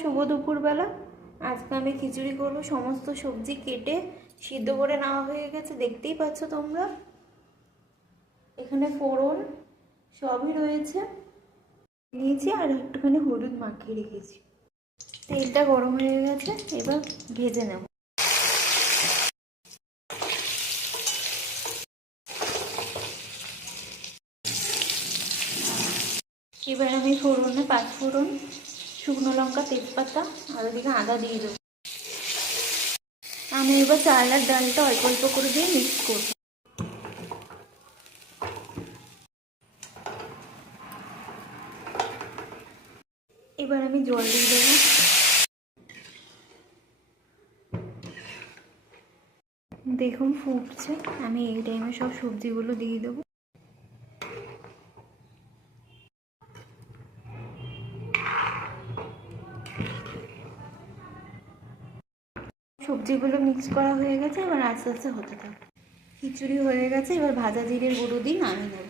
শুভ দুপুরবেলা। আজকে আমি খিচুড়ি করব। সমস্ত সবজি কেটে সিদ্ধ করে নেওয়া হয়ে গেছে, দেখতেই পাচ্ছ তোমরা। এখানে ফোড়ন সবই রয়েছে, নিয়েছি আর একটুখানি হলুদ মাখিয়ে রেখেছি। তেলটা গরম হয়ে গেছে, এবার ভেজে নেব। এবার আমি ফোড়নে 5 ফোড়ন, শুকনো লঙ্কা, তেজপাতা আর ওদিকে আদা দিয়ে দেবো। আমি এবার চাল আর ডালটা অল্প অল্প করে দিয়ে মিক্স করব। এবার আমি জল দিয়ে দেবো। দেখুন ফুটছে, আমি এই টাইমে সব সবজিগুলো দিয়ে দেবো। সবজিগুলো মিক্স করা হয়ে গেছে, এবার আস্তে আস্তে হতে থাকবে। খিচুড়ি হয়ে গেছে, এবার ভাজা জিরের গুঁড়ো দিয়ে নামিয়ে নেব।